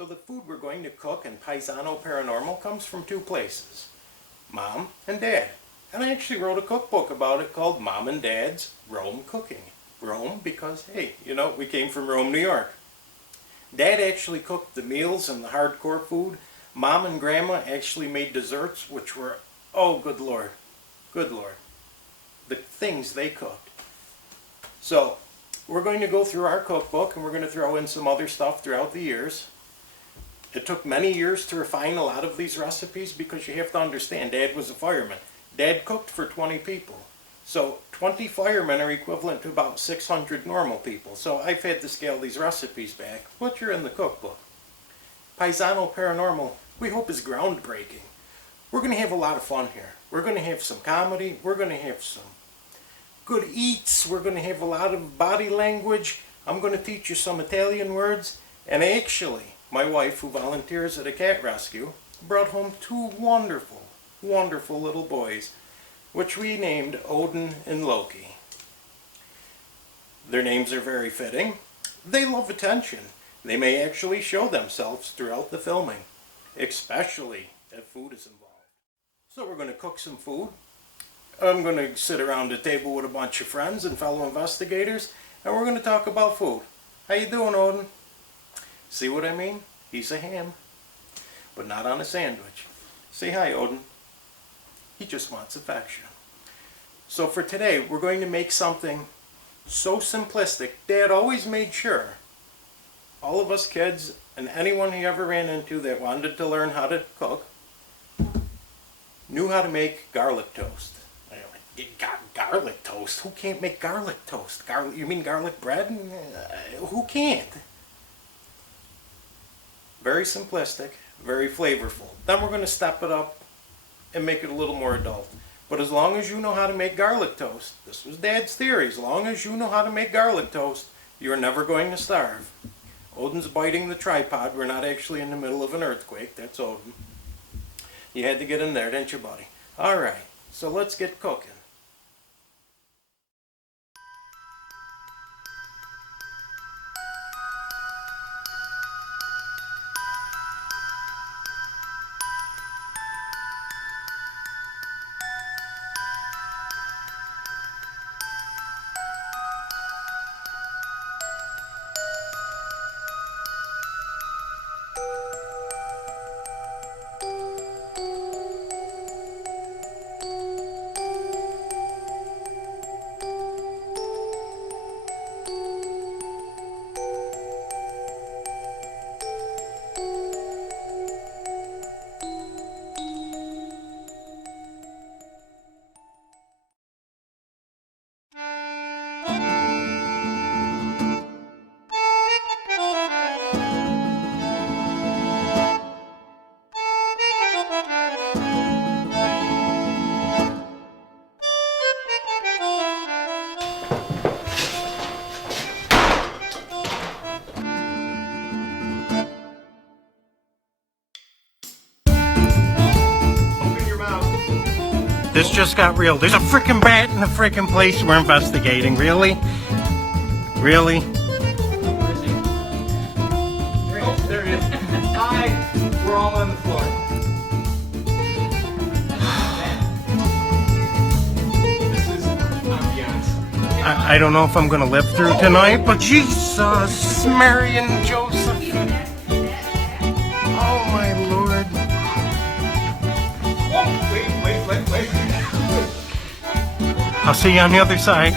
So the food we're going to cook in Pisano Paranormal comes from two places, Mom and Dad. And I actually wrote a cookbook about it called Mom and Dad's Rome Cooking. Rome because, hey, we came from Rome, New York. Dad actually cooked the meals and the hardcore food. Mom and Grandma actually made desserts, which were, oh, good Lord, the things they cooked. So we're going to go through our cookbook and we're going to throw in some other stuff throughout the years. It took many years to refine a lot of these recipes because you have to understand, Dad was a fireman. Dad cooked for 20 people. So 20 firemen are equivalent to about 600 normal people. So I've had to scale these recipes back, but you're in the cookbook. Pisano Paranormal, we hope is groundbreaking. We're going to have a lot of fun here. We're going to have some comedy. We're going to have some good eats. We're going to have a lot of body language. I'm going to teach you some Italian words. And actually, my wife, who volunteers at a cat rescue, brought home two wonderful, wonderful little boys, which we named Odin and Loki. Their names are very fitting. They love attention. They may actually show themselves throughout the filming, especially if food is involved. So we're going to cook some food. I'm going to sit around a table with a bunch of friends and fellow investigators, and we're going to talk about food. How you doing, Odin? See what I mean? He's a ham, but not on a sandwich. Say hi, Odin. He just wants affection. So for today, we're going to make something so simplistic. Dad always made sure all of us kids and anyone he ever ran into that wanted to learn how to cook knew how to make garlic toast. Garlic toast? Who can't make garlic toast? You mean garlic bread? Who can't? Very simplistic, very flavorful. Then we're going to step it up and make it a little more adult. But as long as you know how to make garlic toast, this was Dad's theory, as long as you know how to make garlic toast, you're never going to starve. Odin's biting the tripod. We're not actually in the middle of an earthquake. That's Odin. You had to get in there, didn't you, buddy? All right, so let's get cooking. This just got real. There's a freaking bat in the freaking place we're investigating. Really? Really? Oh, there it is. Hi. We're all on the floor. This is ambiance. I don't know if I'm going to live through tonight, but Jesus, Mary and Joseph. Oh, my Lord. Oh, wait. I'll see you on the other side.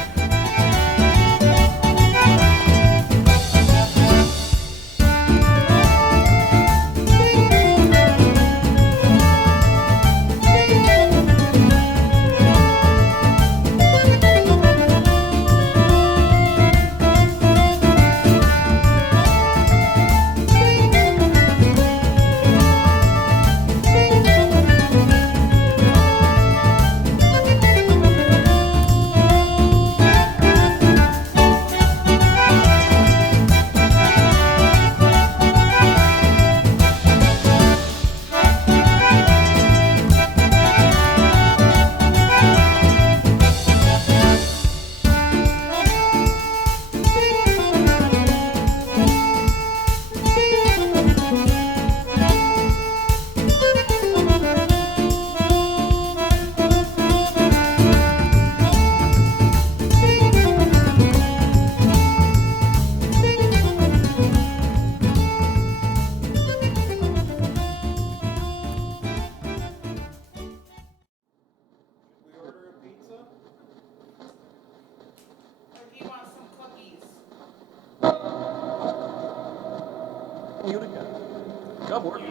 Subword.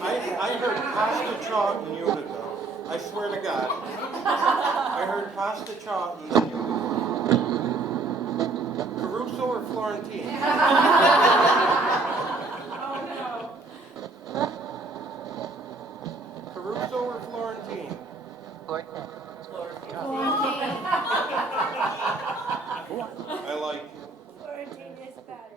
I heard pasta chaat in Utica. I swear to God. I heard pasta chaat in Utica. Caruso or Florentine? Caruso or Florentine? I like you. Florentine is better.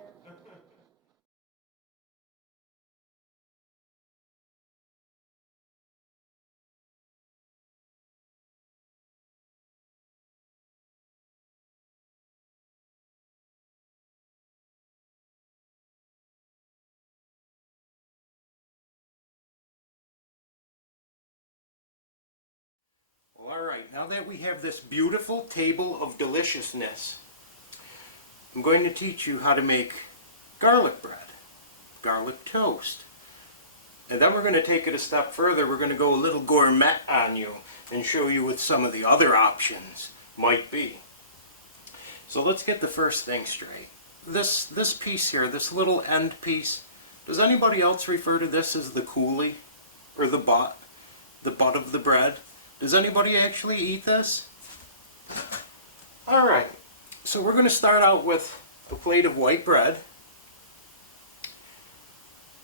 Well, all right, now that we have this beautiful table of deliciousness, I'm going to teach you how to make garlic bread, garlic toast. And then we're going to take it a step further. We're going to go a little gourmet on you and show you what some of the other options might be. So let's get the first thing straight. This piece here, this little end piece, does anybody else refer to this as the coulis or the butt of the bread? Does anybody actually eat this? All right, so we're going to start out with a plate of white bread.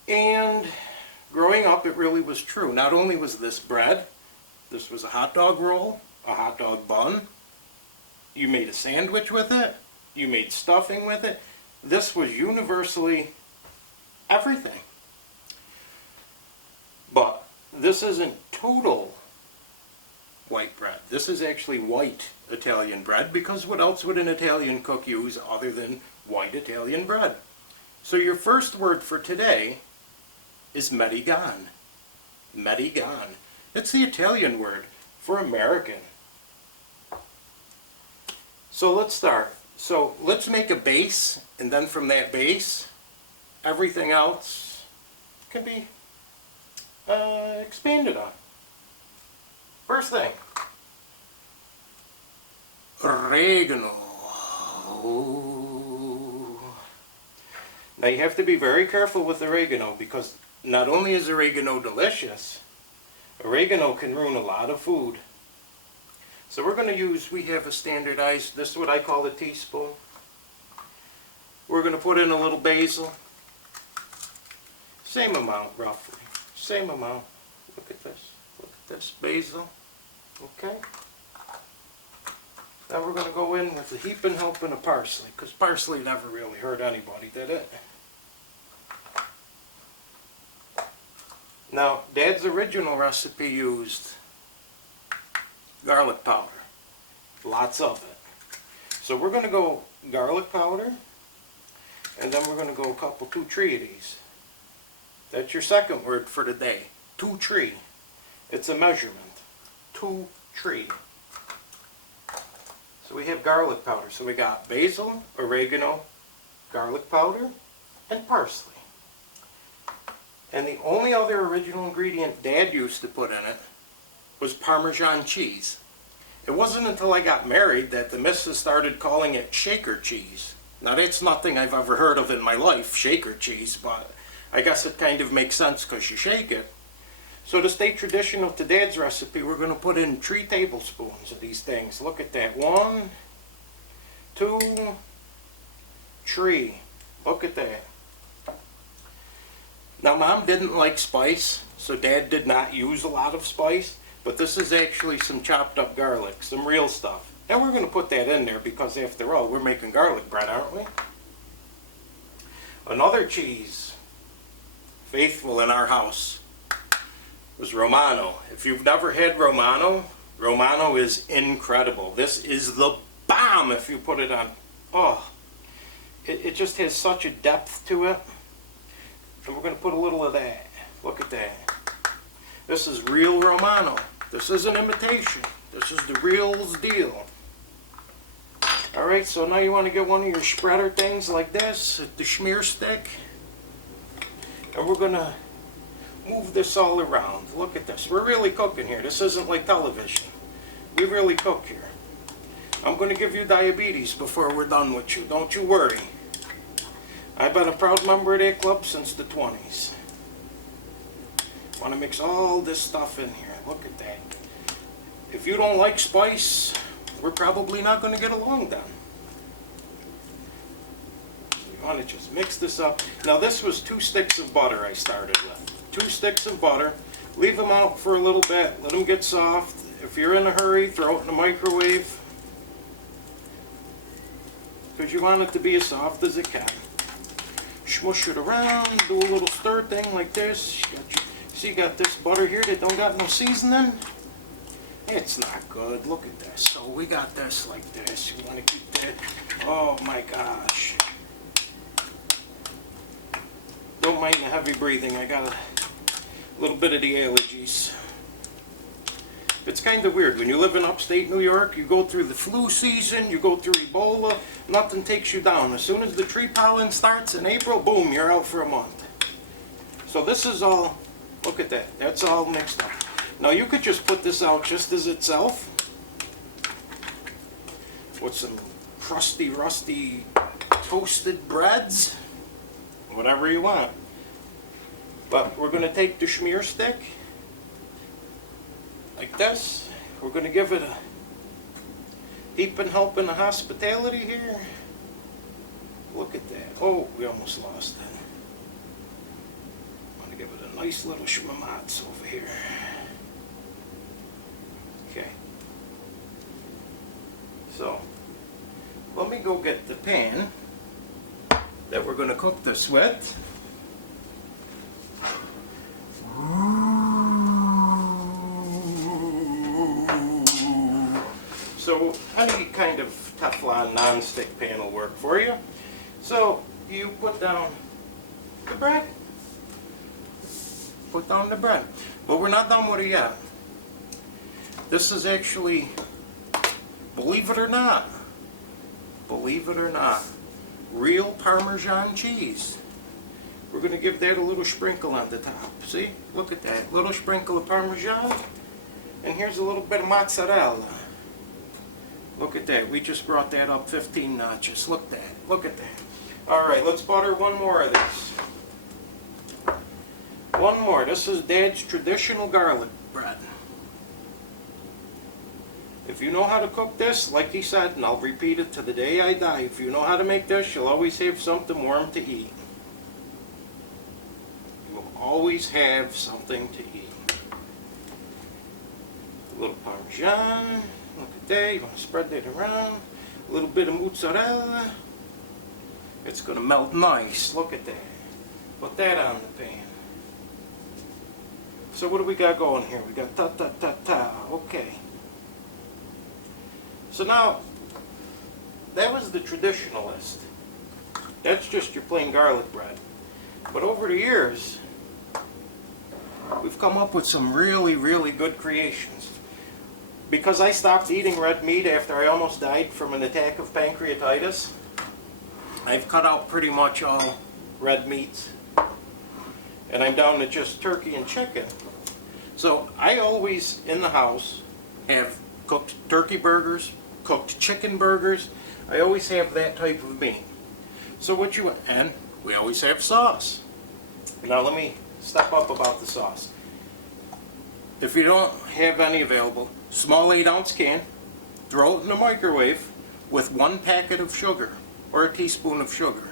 And growing up, it really was true. Not only was this bread, this was a hot dog roll, a hot dog bun. You made a sandwich with it. You made stuffing with it. This was universally everything. But this isn't total white bread. This is actually white Italian bread, because what else would an Italian cook use other than white Italian bread? So your first word for today is medigan. Medigan. It's the Italian word for American. So let's start. So let's make a base, and then from that base, everything else can be expanded on. First thing, oregano. Ooh. Now you have to be very careful with oregano, because not only is oregano delicious, oregano can ruin a lot of food. So we're going to use, we have a standardized, this is what I call a teaspoon. We're going to put in a little basil. Same amount roughly, same amount. Look at this basil. Okay. Now we're going to go in with a heaping helping of parsley, because parsley never really hurt anybody, did it? Now, Dad's original recipe used garlic powder. Lots of it. So we're going to go garlic powder, and then we're going to go a couple, 2 tree of these. That's your second word for today. 2 tree. It's a measurement. 2 tree. So we have garlic powder. So we got basil, oregano, garlic powder, and parsley. And the only other original ingredient Dad used to put in it was Parmesan cheese. It wasn't until I got married that the missus started calling it shaker cheese. Now that's nothing I've ever heard of in my life, shaker cheese, but I guess it kind of makes sense because you shake it. So to stay traditional to Dad's recipe, we're going to put in 3 tablespoons of these things. Look at that. 1, 2, 3. Look at that. Now Mom didn't like spice, so Dad did not use a lot of spice, but this is actually some chopped up garlic, some real stuff. And we're going to put that in there because after all, we're making garlic bread, aren't we? Another cheese, faithful in our house, was Romano. If you've never had Romano, Romano is incredible. This is the bomb if you put it on. Oh, it just has such a depth to it. And we're going to put a little of that. Look at that. This is real Romano. This is an imitation. This is the real deal. Alright, so now you want to get one of your spreader things like this, the schmear stick. And we're going to move this all around. Look at this. We're really cooking here. This isn't like television. We really cook here. I'm going to give you diabetes before we're done with you. Don't you worry. I've been a proud member of that club since the 20s. Want to mix all this stuff in here. Look at that. If you don't like spice, we're probably not going to get along then. You want to just mix this up. Now this was 2 sticks of butter I started with. 2 sticks of butter. Leave them out for a little bit. Let them get soft. If you're in a hurry, throw it in the microwave. Because you want it to be as soft as it can. Smush it around. Do a little stir thing like this. See, you got this butter here that don't got no seasoning. It's not good. Look at this. So we got this like this. You want to keep that. Oh my gosh. Don't mind the heavy breathing. I got a little bit of the allergies. It's kind of weird. When you live in upstate New York, you go through the flu season, you go through Ebola, nothing takes you down. As soon as the tree pollen starts in April, boom, you're out for a month. So this is all, look at that. That's all mixed up. Now you could just put this out just as itself with some crusty, rusty, toasted breads, whatever you want. But we're going to take the schmear stick like this. We're going to give it a heaping helping of hospitality here. Look at that. Oh, we almost lost it. I'm going to give it a nice little schmamats over here. Okay. So, let me go get the pan that we're going to cook this with. So any kind of Teflon non-stick pan will work for you. So you put down the bread. Put down the bread. But we're not done with it yet. This is actually, believe it or not, real Parmesan cheese. We're going to give that a little sprinkle on the top. See? Look at that. Little sprinkle of Parmesan. And here's a little bit of mozzarella. Look at that. We just brought that up 15 notches. Look at that. Look at that. Alright, let's butter one more of this. One more. This is Dad's traditional garlic bread. If you know how to cook this, like he said, and I'll repeat it to the day I die, if you know how to make this, you'll always have something warm to eat. You'll always have something to eat. A little Parmesan. Look at that. You want to spread that around. A little bit of mozzarella. It's going to melt nice. Look at that. Put that on the pan. So what do we got going here? We got ta-ta-ta-ta. Okay. So now, that was the traditionalist. That's just your plain garlic bread. But over the years, we've come up with some really, really good creations. Because I stopped eating red meat after I almost died from an attack of pancreatitis, I've cut out pretty much all red meats. And I'm down to just turkey and chicken. So I always, in the house, have cooked turkey burgers, cooked chicken burgers. I always have that type of meat. So and we always have sauce. Now let me step up about the sauce. If you don't have any available, small 8-ounce can, throw it in the microwave with 1 packet of sugar, or a teaspoon of sugar,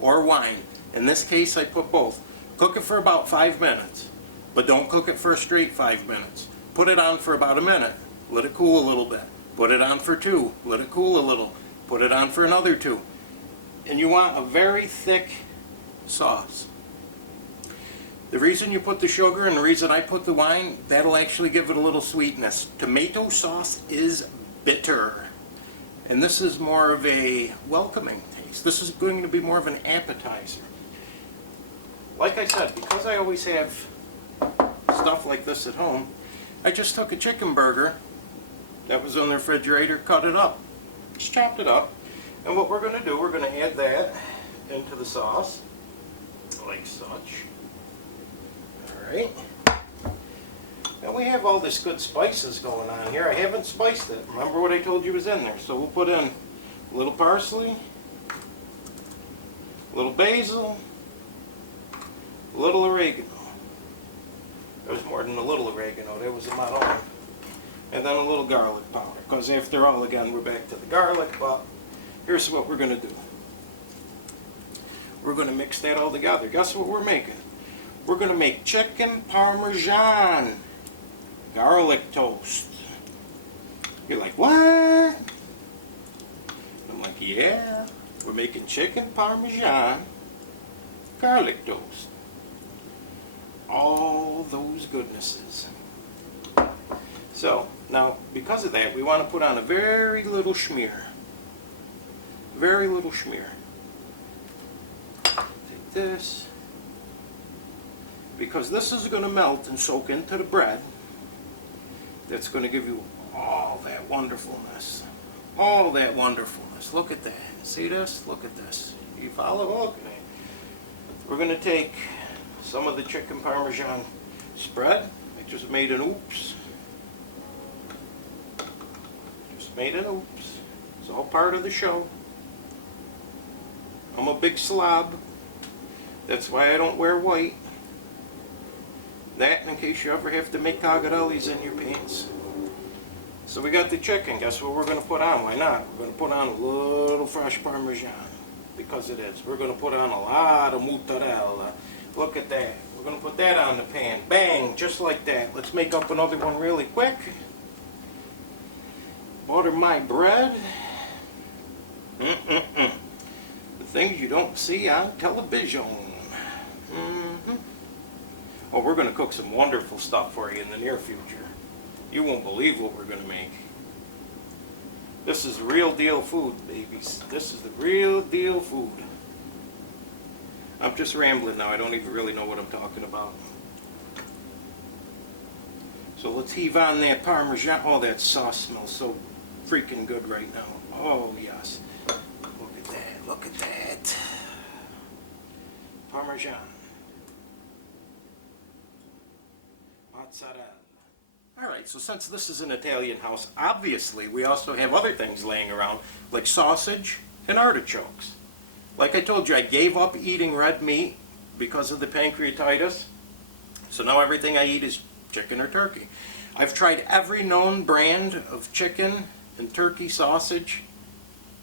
or wine. In this case, I put both. Cook it for about 5 minutes, but don't cook it for a straight 5 minutes. Put it on for about a minute. Let it cool a little bit. Put it on for 2. Let it cool a little. Put it on for another 2. And you want a very thick sauce. The reason you put the sugar and the reason I put the wine, that'll actually give it a little sweetness. Tomato sauce is bitter. And this is more of a welcoming taste. This is going to be more of an appetizer. Like I said, because I always have stuff like this at home, I just took a chicken burger that was in the refrigerator, cut it up, just chopped it up. And what we're going to do, we're going to add that into the sauce, like such. Alright. Now we have all this good spices going on here. I haven't spiced it. Remember what I told you was in there. So we'll put in a little parsley, a little basil, a little oregano. There's more than a little oregano. There was a lot on. And then a little garlic powder. Because after all, again, we're back to the garlic. But here's what we're going to do. We're going to mix that all together. Guess what we're making? We're going to make chicken parmesan garlic toast. You're like, what? I'm like, yeah. We're making chicken parmesan garlic toast. All those goodnesses. So, now, because of that, we want to put on a very little schmear. Very little schmear. Take this. Because this is going to melt and soak into the bread. That's going to give you all that wonderfulness. All that wonderfulness. Look at that. See this? Look at this. You follow? Look at it. We're going to take some of the chicken parmesan spread. I just made an oops. Just made an oops. It's all part of the show. I'm a big slob. That's why I don't wear white. That in case you ever have to make tagliatelles in your pants. So we got the chicken. Guess what we're going to put on? Why not? We're going to put on a little fresh parmesan. Because it is. We're going to put on a lot of mozzarella. Look at that. We're going to put that on the pan. Bang! Just like that. Let's make up another one really quick. Butter my bread. The things you don't see on television. Oh, we're going to cook some wonderful stuff for you in the near future. You won't believe what we're going to make. This is real deal food, babies. This is the real deal food. I'm just rambling now. I don't even really know what I'm talking about. So let's heave on that Parmesan. Oh, that sauce smells so freaking good right now. Oh, yes. Look at that. Look at that. Parmesan. Mozzarella. Alright, so since this is an Italian house, obviously we also have other things laying around, like sausage and artichokes. Like I told you, I gave up eating red meat because of the pancreatitis. So now everything I eat is chicken or turkey. I've tried every known brand of chicken and turkey sausage.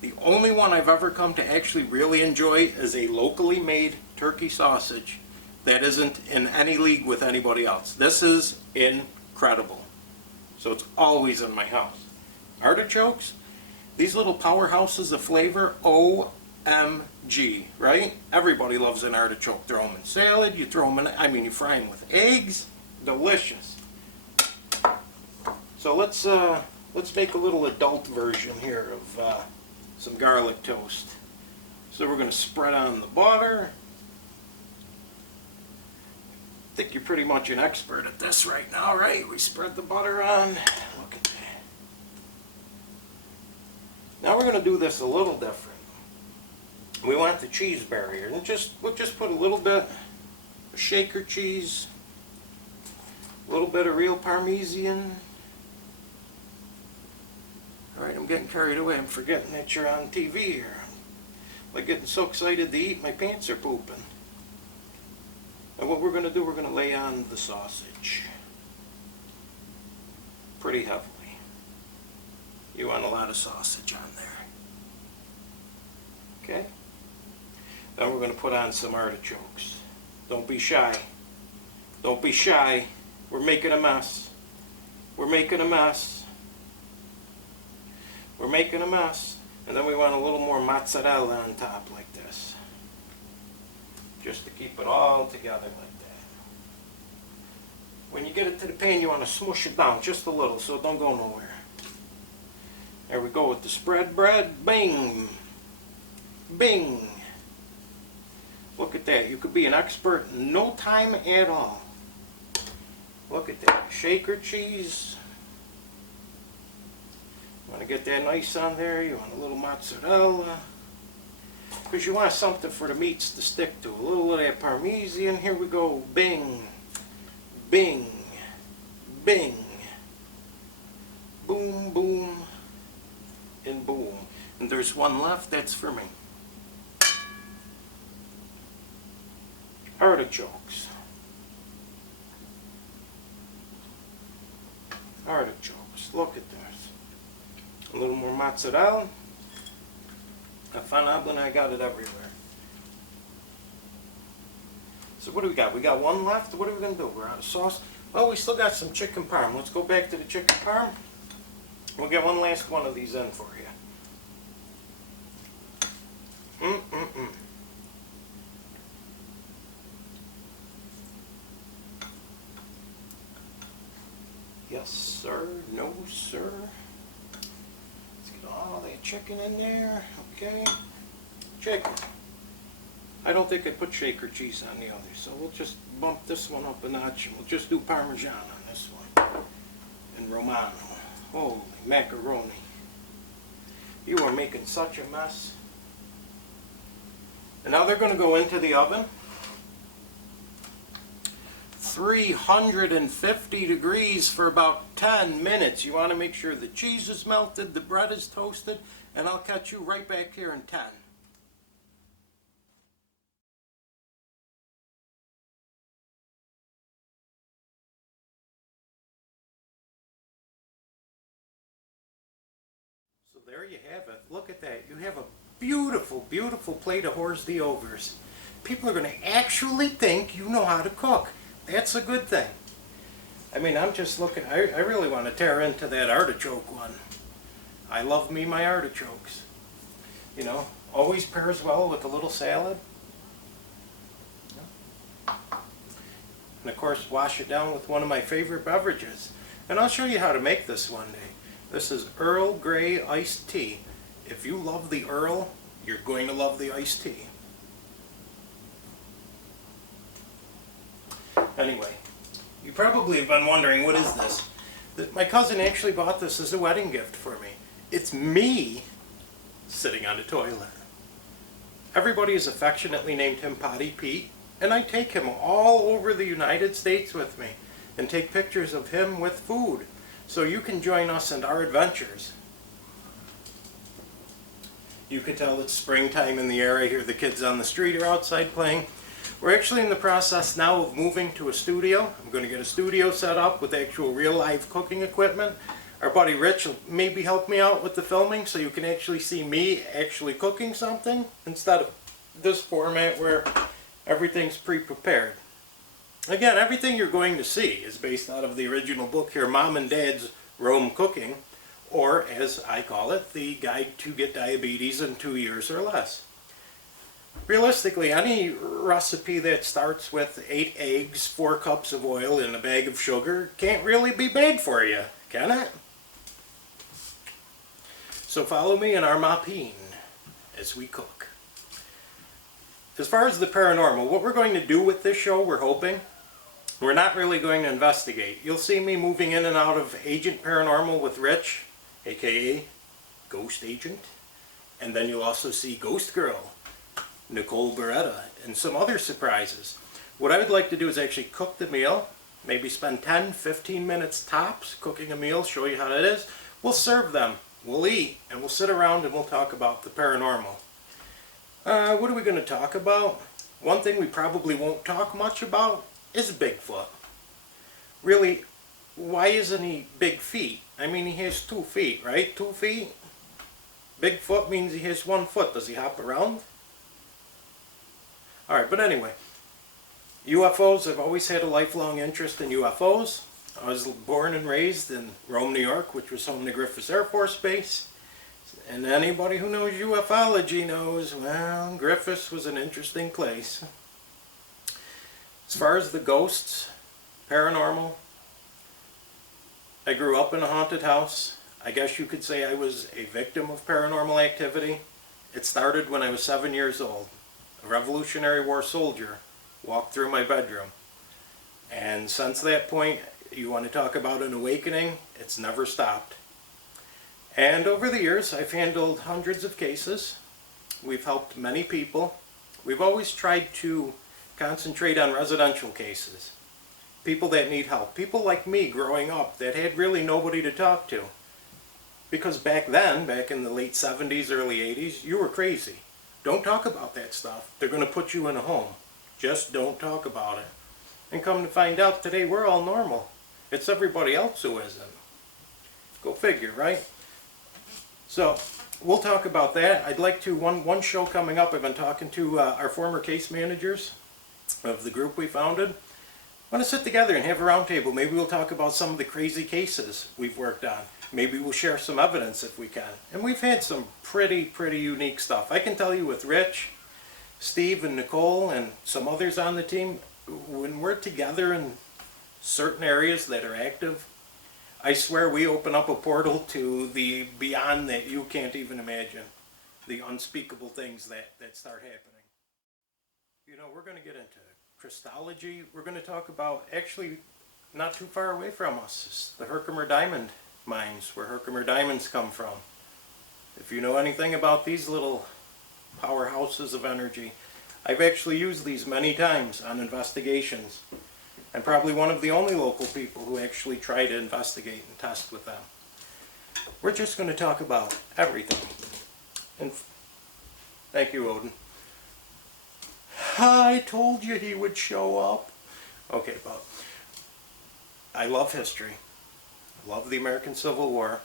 The only one I've ever come to actually really enjoy is a locally made turkey sausage that isn't in any league with anybody else. This is incredible. So it's always in my house. Artichokes, these little powerhouses of flavor, OMG, right? Everybody loves an artichoke. Throw them in salad, you throw them in, you fry them with eggs, delicious. So let's make a little adult version here of some garlic toast. So we're going to spread on the butter. I think you're pretty much an expert at this right now, right? We spread the butter on. Look at that. Now we're going to do this a little different. We want the cheese barrier, and we'll just put a little bit of shaker cheese, a little bit of real Parmesan. All right, I'm getting carried away. I'm forgetting that you're on TV here. Like getting so excited to eat, my pants are pooping. And what we're going to do, we're going to lay on the sausage pretty heavily. You want a lot of sausage on there. Okay? Then we're going to put on some artichokes. Don't be shy. Don't be shy. We're making a mess. We're making a mess. We're making a mess. And then we want a little more mozzarella on top like this. Just to keep it all together like that. When you get it to the pan, you want to smush it down just a little so it don't go nowhere. There we go with the spread bread. Bing! Bing! Look at that. You could be an expert in no time at all. Look at that. Shaker cheese. You want to get that nice on there. You want a little mozzarella. Because you want something for the meats to stick to. A little of that Parmesan. Here we go. Bing. Bing. Bing. Boom, boom, and boom. And there's one left. That's for me. Artichokes. Look at this. A little more mozzarella. A fanablin, I got it everywhere. So what do we got? We got one left. What are we going to do? We're out of sauce. Well, we still got some chicken parm. Let's go back to the chicken parm. We'll get one last one of these in for you. Yes, sir. No, sir. Let's get all that chicken in there. Okay. Chicken. I don't think I put shaker cheese on the other, so we'll just bump this one up a notch and we'll just do Parmesan on this one. And Romano. Holy macaroni. You are making such a mess. And now they're going to go into the oven. 350 degrees for about 10 minutes. You want to make sure the cheese is melted, the bread is toasted, and I'll catch you right back here in 10. So there you have it. Look at that. You have a beautiful, beautiful plate of hors d'oeuvres. People are going to actually think you know how to cook. That's a good thing. I mean, I'm just looking, I really want to tear into that artichoke one. I love me my artichokes. You know, always pairs well with a little salad. And of course, wash it down with one of my favorite beverages. And I'll show you how to make this one day. This is Earl Grey iced tea. If you love the Earl, you're going to love the iced tea. Anyway, you probably have been wondering, what is this? My cousin actually bought this as a wedding gift for me. It's me sitting on the toilet. Everybody has affectionately named him Potty Pete, and I take him all over the United States with me and take pictures of him with food. So you can join us in our adventures. You can tell it's springtime in the air. I hear the kids on the street are outside playing. We're actually in the process now of moving to a studio. I'm going to get a studio set up with actual real live cooking equipment. Our buddy Rich will maybe help me out with the filming so you can actually see me actually cooking something instead of this format where everything's pre-prepared. Again, everything you're going to see is based out of the original book here, Mom and Dad's Rome Cooking, or as I call it, the Guide to Get Diabetes in 2 years or less. Realistically, any recipe that starts with 8 eggs, 4 cups of oil, and a bag of sugar can't really be bad for you, can it? So follow me in our mapine as we cook. As far as the paranormal, what we're going to do with this show, we're hoping, we're not really going to investigate. You'll see me moving in and out of Agent Paranormal with Rich, aka Ghost Agent, and then you'll also see Ghost Girl, Nicole Beretta, and some other surprises. What I would like to do is actually cook the meal, maybe spend 10-15 minutes tops cooking a meal, show you how that is. We'll serve them, we'll eat, and we'll sit around and we'll talk about the paranormal. What are we going to talk about? One thing we probably won't talk much about is Bigfoot. Really, why isn't he big feet? I mean, he has 2 feet, right? 2 feet? Bigfoot means he has 1 foot. Does he hop around? Alright, but anyway, UFOs, I've always had a lifelong interest in UFOs. I was born and raised in Rome, New York, which was home to Griffith Air Force Base. And anybody who knows ufology knows, well, Griffith was an interesting place. As far as the ghosts, paranormal, I grew up in a haunted house. I guess you could say I was a victim of paranormal activity. It started when I was 7 years old. A Revolutionary War soldier walked through my bedroom. And since that point, you want to talk about an awakening, it's never stopped. And over the years, I've handled hundreds of cases. We've helped many people. We've always tried to concentrate on residential cases. People that need help. People like me growing up that had really nobody to talk to. Because back then, back in the late 70s, early 80s, you were crazy. Don't talk about that stuff. They're going to put you in a home. Just don't talk about it. And come to find out today, we're all normal. It's everybody else who isn't. Go figure, right? So we'll talk about that. I'd like to, one show coming up, I've been talking to our former case managers of the group we founded. I want to sit together and have a roundtable. Maybe we'll talk about some of the crazy cases we've worked on. Maybe we'll share some evidence if we can. And we've had some pretty unique stuff. I can tell you with Rich, Steve and Nicole and some others on the team, when we're together in certain areas that are active, I swear we open up a portal to the beyond that you can't even imagine. The unspeakable things that start happening. You know, we're going to get into Christology. We're going to talk about, actually not too far away from us, is the Herkimer Diamond mines, where Herkimer diamonds come from. If you know anything about these little powerhouses of energy, I've actually used these many times on investigations. I'm probably one of the only local people who actually try to investigate and test with them. We're just going to talk about everything. And thank you, Odin. I told you he would show up. Okay, Bob. I love history. I love the American Civil War.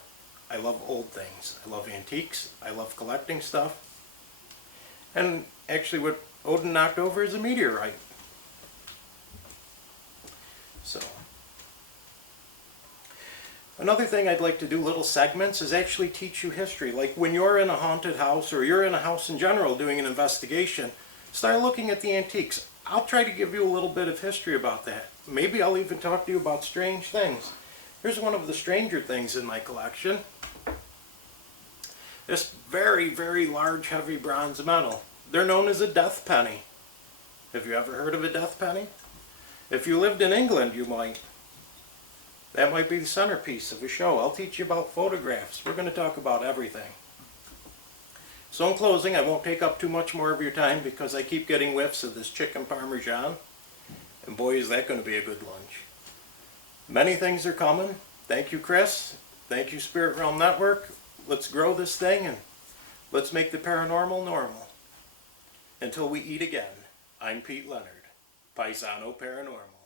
I love old things. I love antiques. I love collecting stuff. And actually what Odin knocked over is a meteorite. So, another thing I'd like to do, little segments, is actually teach you history. Like when you're in a haunted house, or you're in a house in general doing an investigation, start looking at the antiques. I'll try to give you a little bit of history about that. Maybe I'll even talk to you about strange things. Here's one of the stranger things in my collection. This very large, heavy bronze medal. They're known as a death penny. Have you ever heard of a death penny? If you lived in England, you might. That might be the centerpiece of a show. I'll teach you about photographs. We're going to talk about everything. So in closing, I won't take up too much more of your time because I keep getting whiffs of this chicken parmesan. And boy, is that going to be a good lunch. Many things are coming. Thank you, Chris. Thank you, Spirit Realm Network. Let's grow this thing and let's make the paranormal normal. Until we eat again, I'm Pete Leonard, Pisano Paranormal.